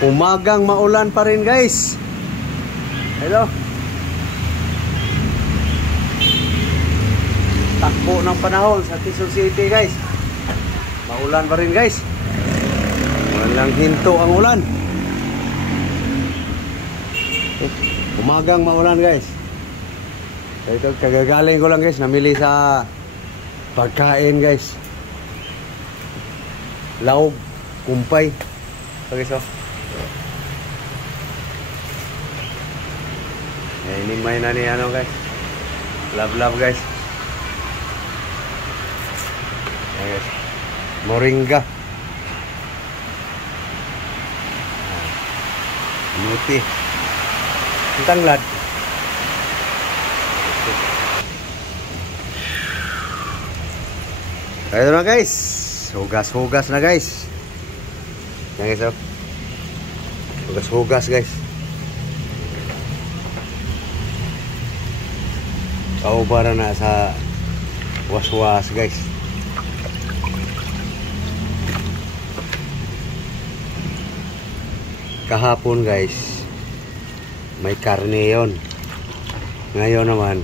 Umagang maulan pa rin guys. Hello. Takbo ng panahon sa Quezon City guys. Maulan pa rin guys. Walang hinto ang ulan. Umagang maulan guys. Ito kagagaling ko lang guys. Namili sa pagkain guys. Laog, kumpay. Okay so. Inimay na ni ano guys. Love guys. Guys. Moringa. Muti. Tanglad. Ito na guys. Hugas na guys. Yan guys oh. Hugas guys. Kaubara na sa waswas guys. Kahapon guys may karne yon. Ngayon naman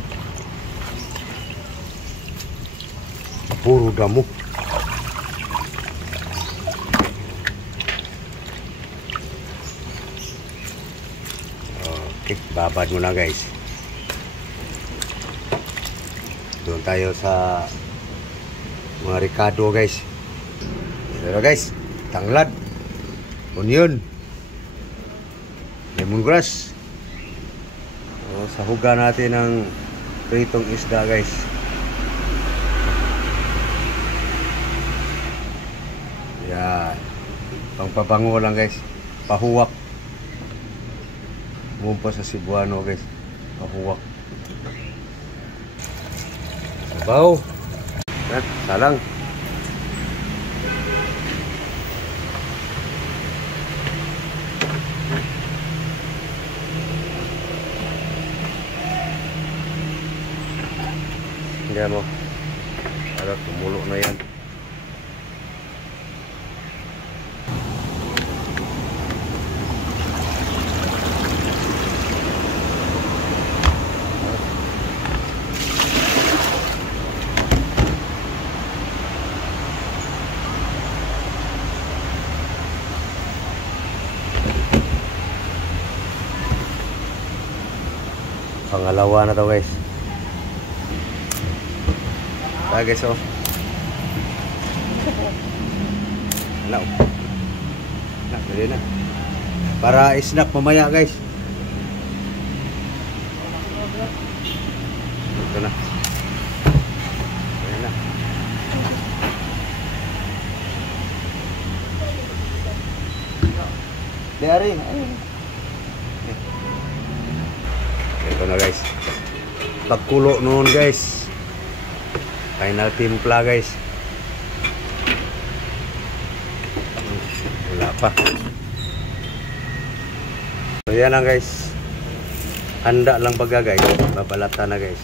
puro damo. Okay, babad muna guys. Doon tayo sa mga Ricardo guys. Ito guys, tanglad, onion, lemongrass. Sahugan natin ng pritong isda guys. Yan. Pangpabango lang guys. Pahuwak. Mumpa sa Cebuano guys. Pahuwak. Sabaw. Yan, salang. Yan mo. Para tumulo na yan. Pangalawa na to guys. Guys oh. Hello. Nak dali na. Para snack mamaya guys. Ito na. Ayan na. Dari. Ito na guys. Pagkulo noon guys. Final timpla guys. Wala pa. So yan lang guys. Handa lang baga guys. Babalata na guys.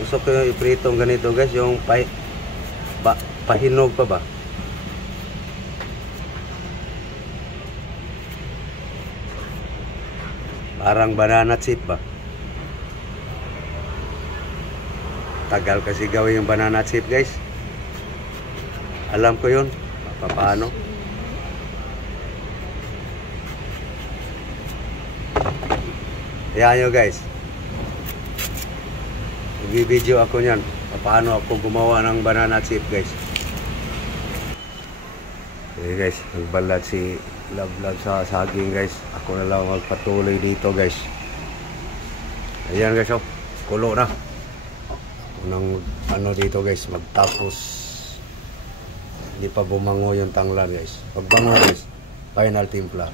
Gusto ko yung ipritong ganito guys. Yung pahinog pa ba? Parang banana chip ba? Tagal kasi gawin yung banana chip guys. Alam ko yun. Paano. Ayan nyo guys. Nag-video ako nyan. Paano ako gumawa ng banana chip guys. Okay guys. Nagbalad si Love sa saging guys. Ako na lang magpatuloy dito guys. Ayan guys oh. Kulo na. Unang ano dito guys, magtapos hindi pa bumango yung tanglad guys. Pag bango guys, final timpla.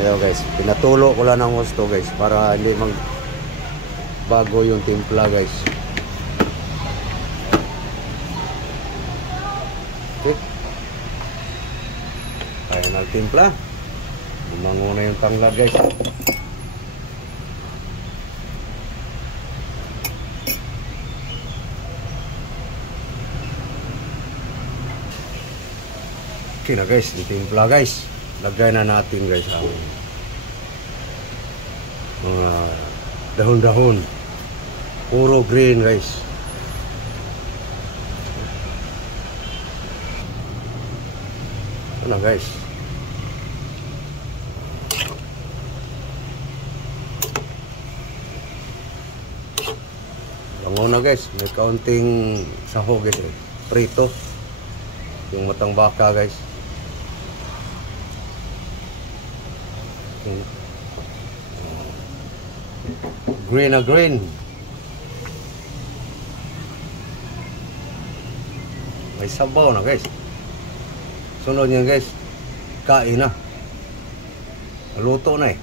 Ito guys, pinatulo ko lang ng gusto guys para hindi bago yung timpla guys. Okay. Final timpla. Bumango na yung tanglad guys. Okay na guys, timpla guys. Lagay na natin guys ang mga dahon-dahon. Puro green guys. Ito na guys. Bango na guys. May kaunting sahog guys. Prito. Yung matang baka guys. Green na green. May sabaw na guys. Sunod niyan guys, kain na. Luto na eh.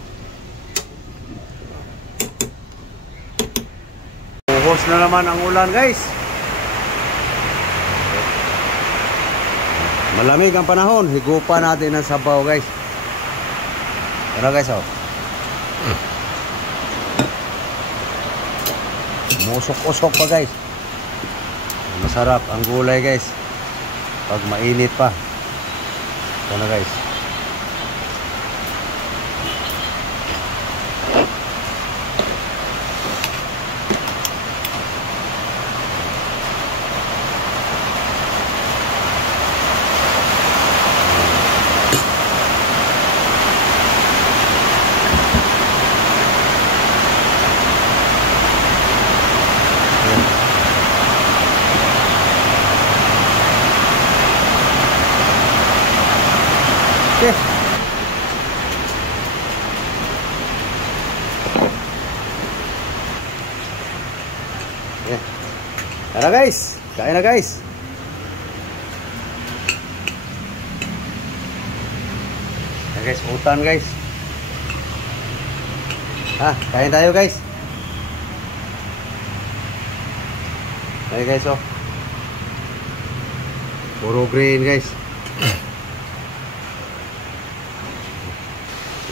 Buhos na naman ang ulan guys. Malamig ang panahon. Higupan natin ang sabaw guys. Ano guys oh. Musok-usok pa guys. Masarap ang gulay guys pag mainit pa. Ito na guys. Okay. Yeah. Tara guys, kain na guys. Ayan guys, utan guys. Kain tayo guys. Ayan guys oh. Puro green guys.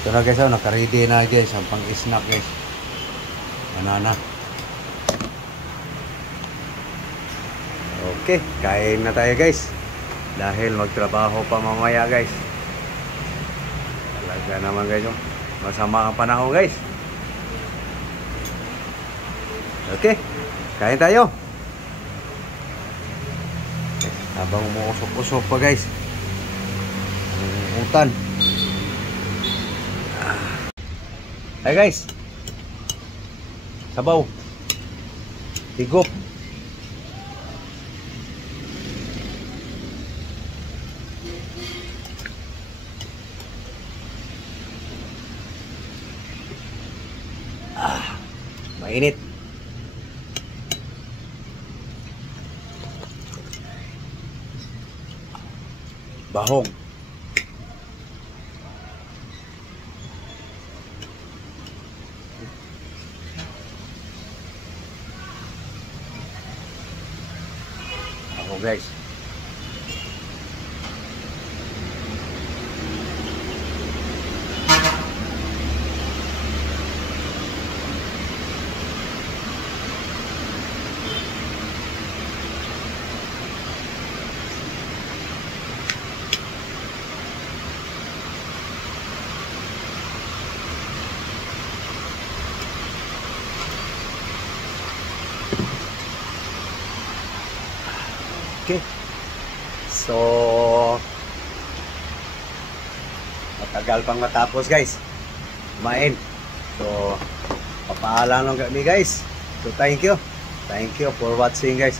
Ito na guys, naka-ready na guys ang pang-snack guys. Banana. Okay, kain na tayo guys. Dahil magtrabaho pa mamaya guys. Talaga naman guys, masama ang panahon guys. Okay, kain tayo. Habang umuusok-usok pa guys ang utan. Hey guys, sabaw, higop. Mainit. Bahog. Guys, okay. So matagal pang matapos guys kumain. So papaalam lang kami guys. So thank you for watching guys.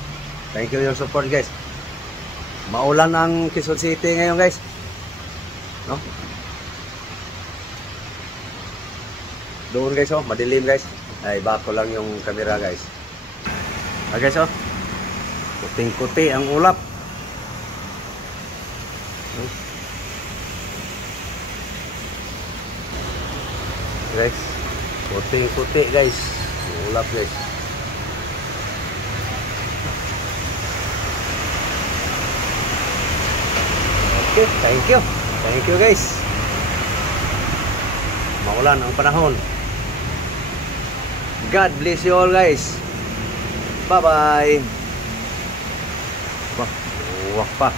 Thank you your support guys. Maulan ang Quezon City ngayon guys, no? Doon guys oh, madilim guys. Ay bako lang yung camera guys. Guys oh, kuting-kuti ang ulap. Guys, puting-puti guys, ulap guys. Okay, thank you guys. Maulan ang panahon. God bless you all guys. Bye bye. Wah pa.